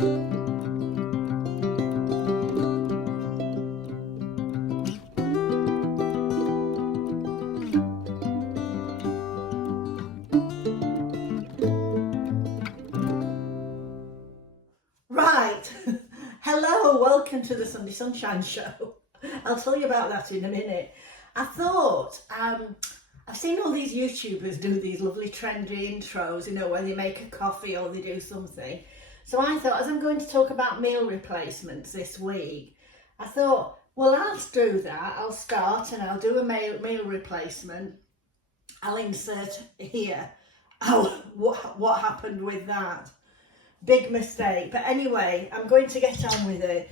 Right, hello, welcome to the Sunday Sunshine Show. I'll tell you about that in a minute. I thought, I've seen all these YouTubers do these lovely trendy intros, you know, where they make a coffee or they do something. So I thought, as I'm going to talk about meal replacements this week, I thought, well, I'll do that. I'll start and I'll do a meal replacement. I'll insert here, oh, what happened with that. Big mistake, but anyway, I'm going to get on with it.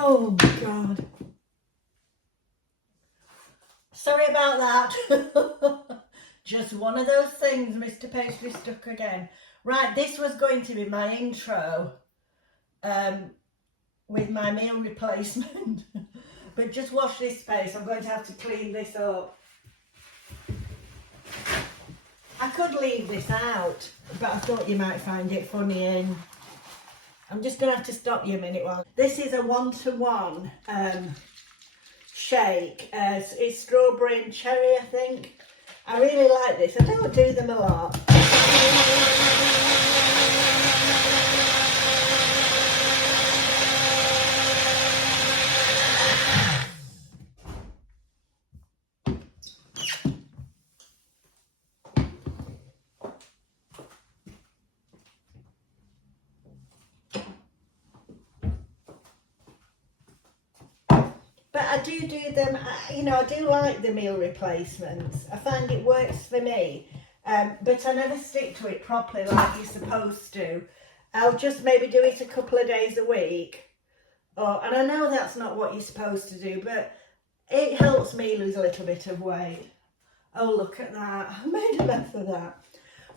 Oh God. Sorry about that. Just one of those things, Mr. Pastry Stuck again. Right, this was going to be my intro with my meal replacement. But just watch this space, I'm going to have to clean this up. I could leave this out, but I thought you might find it funny and I'm just going to have to stop you a minute while. This is a 1-to-1 shake. It's strawberry and cherry, I think. I really like this. I don't do them a lot. But I do them, you know, I do like the meal replacements. I find it works for me, but I never stick to it properly like you're supposed to. I'll just maybe do it a couple of days a week. And I know that's not what you're supposed to do, but it helps me lose a little bit of weight. Oh, look at that. I made a mess of that.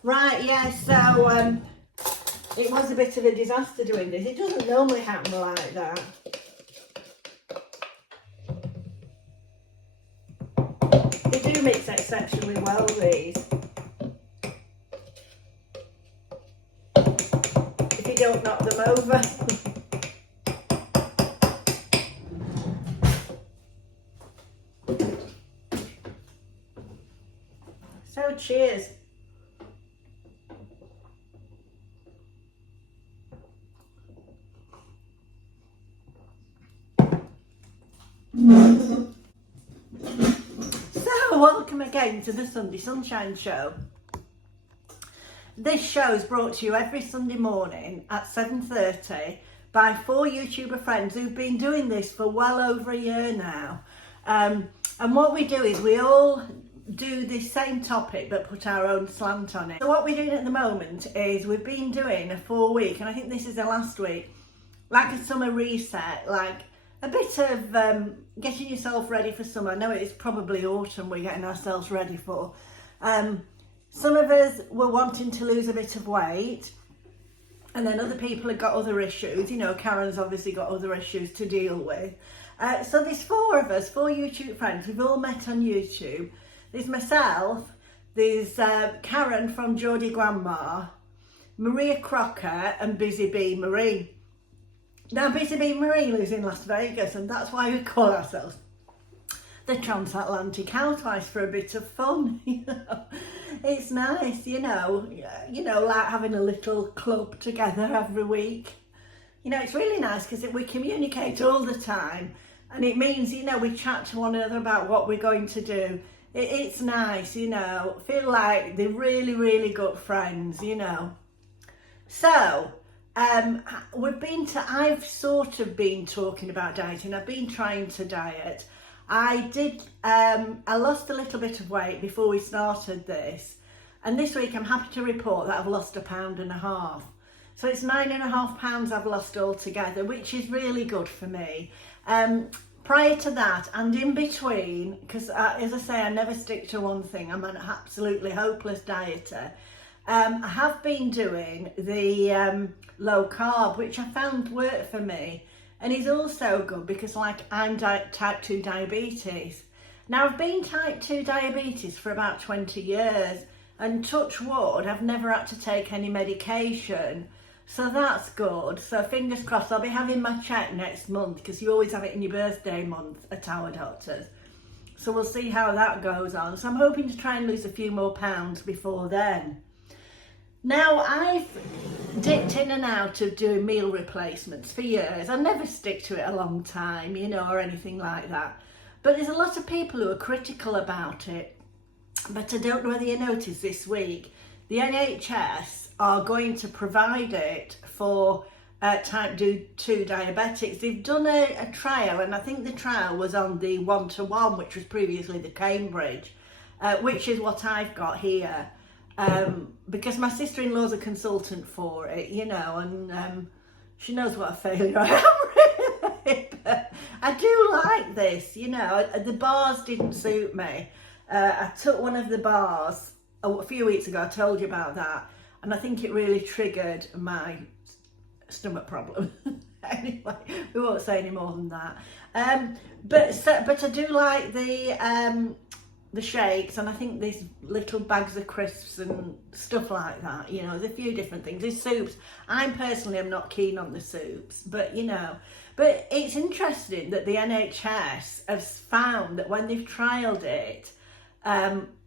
Right, yeah, so it was a bit of a disaster doing this. It doesn't normally happen like that. They do mix exceptionally well, these. If you don't knock them over. So cheers. Welcome again to the Sunday Sunshine Show. This show is brought to you every Sunday morning at 7:30 by 4 YouTuber friends who've been doing this for well over a year now. And what we do is we all do the same topic but put our own slant on it. So what we're doing at the moment is we've been doing a 4-week, and I think this is the last week, like a summer reset, like a bit of getting yourself ready for summer. I know it's probably autumn we're getting ourselves ready for. Some of us were wanting to lose a bit of weight, and then other people have got other issues. You know, Karen's obviously got other issues to deal with. So there's 4 of us, 4 YouTube friends. We've all met on YouTube. There's myself, there's Karen from Geordie Grandma, Maria Crocker and Busy Bee Marie. Now, Busy Bee Marie lives in Las Vegas, and that's why we call ourselves the Transatlantic Housewives, for a bit of fun. You know, it's nice, you know, like having a little club together every week. You know, it's really nice because we communicate all the time, and it means, you know, we chat to one another about what we're going to do. It's nice, you know, feel like they're really, really good friends, you know. So, I've sort of been talking about dieting. I've been trying to diet. I lost a little bit of weight before we started this, and this week I'm happy to report that I've lost 1.5 pounds. So it's 9.5 pounds I've lost altogether, which is really good for me. Prior to that and in between, because as I say, I never stick to one thing, I'm an absolutely hopeless dieter. I have been doing the low carb, which I found worked for me, and is also good because, like, I'm type 2 diabetes. Now, I've been type 2 diabetes for about 20 years, and touch wood, I've never had to take any medication. So that's good. So fingers crossed, I'll be having my check next month, because you always have it in your birthday month at our doctors. So we'll see how that goes on. So I'm hoping to try and lose a few more pounds before then. Now, I've dipped in and out of doing meal replacements for years. I never stick to it a long time, you know, or anything like that. But there's a lot of people who are critical about it. But I don't know whether you noticed this week, the NHS are going to provide it for type 2 diabetics. They've done a trial, and I think the trial was on the 1-to-1, which was previously the Cambridge, which is what I've got here. Because my sister-in-law's a consultant for it, you know, and she knows what a failure I am, really. But I do like this, you know. The bars didn't suit me. I took one of the bars a few weeks ago, I told you about that, and I think it really triggered my stomach problem. Anyway, we won't say any more than that. But I do like the shakes, and I think these little bags of crisps and stuff like that, you know, there's a few different things. There's soups. I personally am not keen on the soups, but you know, but it's interesting that the NHS has found that when they've trialled it,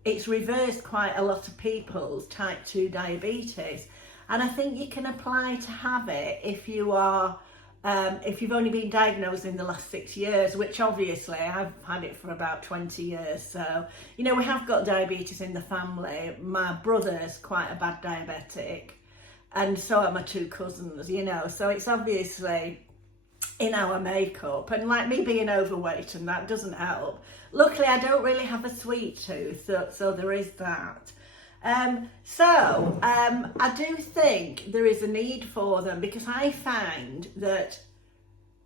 it's reversed quite a lot of people's type 2 diabetes. And I think you can apply to have it if you are if you've only been diagnosed in the last 6 years, which obviously I've had it for about 20 years. So, you know, we have got diabetes in the family. My brother's quite a bad diabetic, and so are my 2 cousins, you know, so it's obviously in our makeup, and like me being overweight, and that doesn't help. Luckily, I don't really have a sweet tooth, so there is that. I do think there is a need for them, because I find that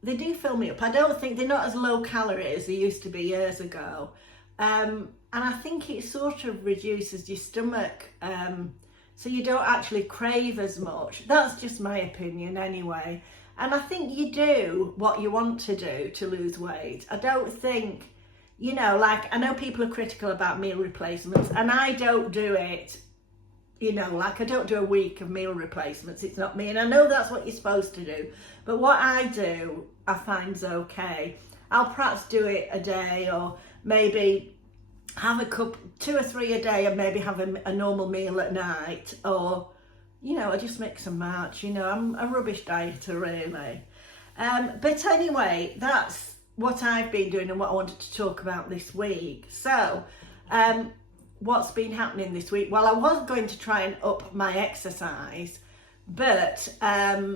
they do fill me up. I don't think they're not as low calorie as they used to be years ago. And I think it sort of reduces your stomach, so you don't actually crave as much. That's just my opinion anyway. And I think you do what you want to do to lose weight. I don't think, you know, like, I know people are critical about meal replacements, and I don't do it, you know, like, I don't do a week of meal replacements. It's not me, and I know that's what you're supposed to do. But what I do, I find's okay. I'll perhaps do it a day, or maybe have a cup, 2 or 3 a day, and maybe have a normal meal at night, or, you know, I just mix and match. You know, I'm a rubbish dieter, really. But anyway, that's what I've been doing and what I wanted to talk about this week. So, what's been happening this week? Well, I was going to try and up my exercise, but I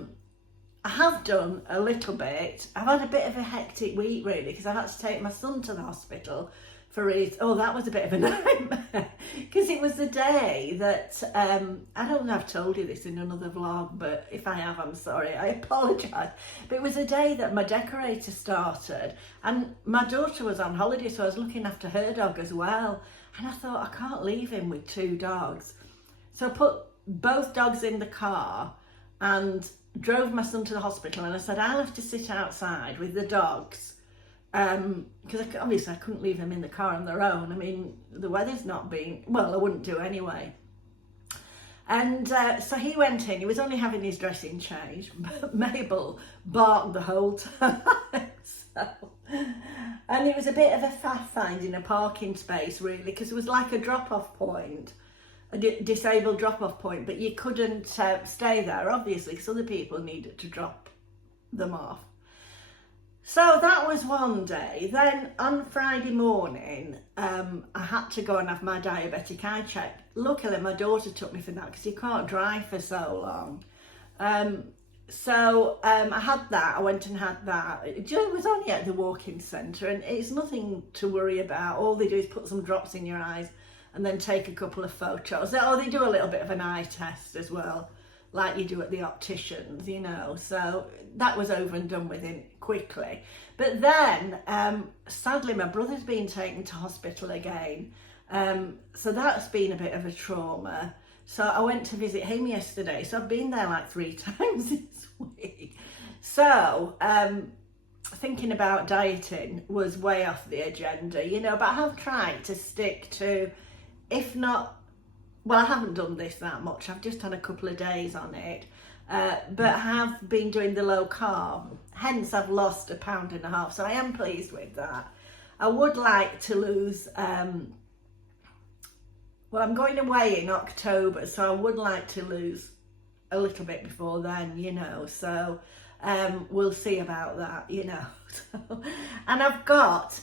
have done a little bit. I've had a bit of a hectic week, really, because I had to take my son to the hospital for his, oh, that was a bit of a nightmare, because it was the day that, I don't know if I've told you this in another vlog, but if I have, I'm sorry, I apologise. But it was a day that my decorator started, and my daughter was on holiday, so I was looking after her dog as well. And I thought, I can't leave him with 2 dogs. So I put both dogs in the car and drove my son to the hospital, and I said, I'll have to sit outside with the dogs, because obviously I couldn't leave them in the car on their own. I mean, the weather's not been, well, I wouldn't do anyway. And so he went in, he was only having his dressing change, but Mabel barked the whole time. And it was a bit of a faff finding a parking space, really, because it was like a drop-off point, a disabled drop-off point, but you couldn't stay there, obviously, because other people needed to drop them off. So that was one day. Then on Friday morning, I had to go and have my diabetic eye checked. Luckily, my daughter took me for that, because you can't drive for so long. So I had that, I went and had that. It was only at the walk-in centre, and it's nothing to worry about. All they do is put some drops in your eyes and then take a couple of photos. Oh, they do a little bit of an eye test as well, like you do at the opticians, you know. So that was over and done with it quickly. But then, sadly, my brother's been taken to hospital again. So that's been a bit of a trauma. So I went to visit him yesterday. So I've been there like 3 times this week. So thinking about dieting was way off the agenda, you know, but I have tried to stick to, if not, well, I haven't done this that much. I've just had a couple of days on it, but I have been doing the low carb. Hence, I've lost 1.5 pounds. So I am pleased with that. I would like to lose, well, I'm going away in October, so I would like to lose a little bit before then, you know. So we'll see about that, you know. And I've got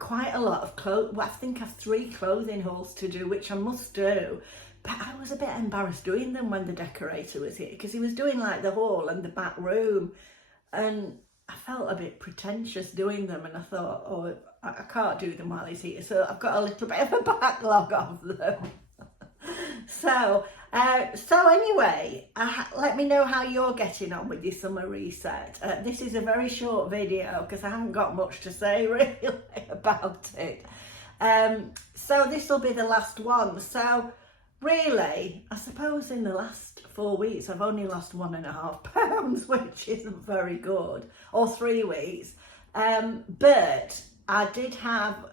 quite a lot of clothes. Well, I think I've 3 clothing hauls to do, which I must do. But I was a bit embarrassed doing them when the decorator was here, because he was doing like the hall and the back room, and I felt a bit pretentious doing them, and I thought, oh, I can't do them while he's here. So I've got a little bit of a backlog of them. So anyway, let me know how you're getting on with your summer reset. This is a very short video because I haven't got much to say really about it. So this will be the last one. So really, I suppose in the last 4 weeks, I've only lost 1.5 pounds, which isn't very good, or 3 weeks. But I did have,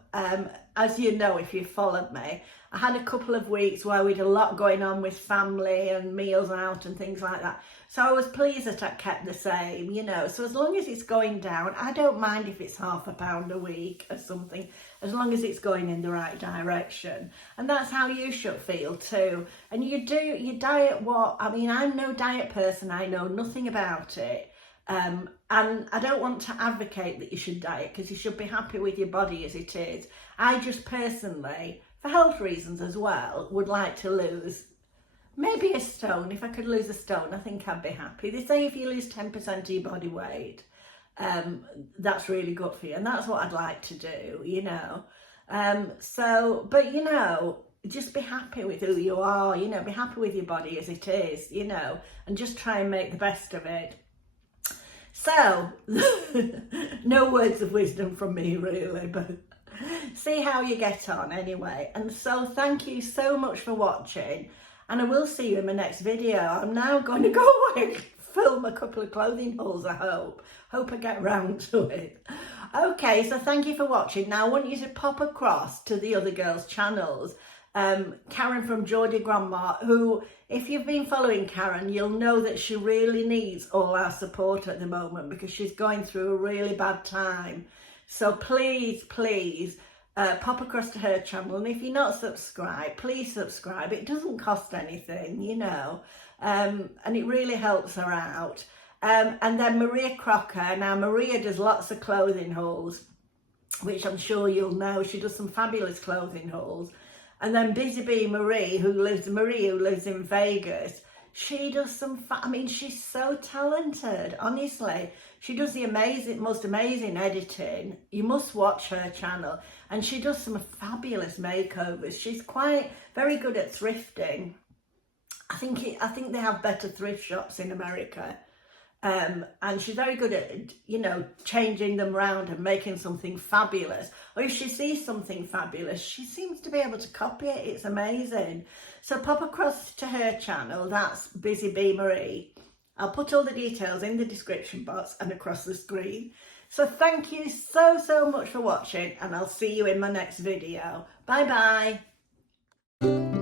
as you know, if you followed me, I had a couple of weeks where we had a lot going on with family and meals out and things like that. So I was pleased that I kept the same, you know. So as long as it's going down, I don't mind if it's £0.5 pound a week or something, as long as it's going in the right direction. And that's how you should feel too. And you diet what, I mean, I'm no diet person, I know nothing about it. And I don't want to advocate that you should diet, because you should be happy with your body as it is. I just personally, for health reasons as well, would like to lose maybe a stone. If I could lose a stone, I think I'd be happy. They say if you lose 10% of your body weight, that's really good for you. And that's what I'd like to do, you know. But, you know, just be happy with who you are, you know, be happy with your body as it is, you know, and just try and make the best of it. So, no words of wisdom from me really, but see how you get on anyway. And so thank you so much for watching, and I will see you in my next video. I'm now going to go away and film a couple of clothing hauls, I hope I get round to it. Okay, so thank you for watching. Now I want you to pop across to the other girls' channels. Karen from Geordie Grandma, who, if you've been following Karen, you'll know that she really needs all our support at the moment, because she's going through a really bad time. So please pop across to her channel, and if you're not subscribed, please subscribe. It doesn't cost anything, you know, and it really helps her out. And then Maria Crocker. Now Maria does lots of clothing hauls, which I'm sure you'll know. She does some fabulous clothing hauls. And then Busy Bee Marie, who lives in Vegas, she does some, I mean, she's so talented, honestly. She does the most amazing editing. You must watch her channel. And she does some fabulous makeovers. She's very good at thrifting. I think they have better thrift shops in America. And she's very good at, you know, changing them around and making something fabulous. Or if she sees something fabulous, she seems to be able to copy it. It's amazing. So pop across to her channel. That's Busy Bee Marie. I'll put all the details in the description box and across the screen. So thank you so much for watching, and I'll see you in my next video. Bye bye.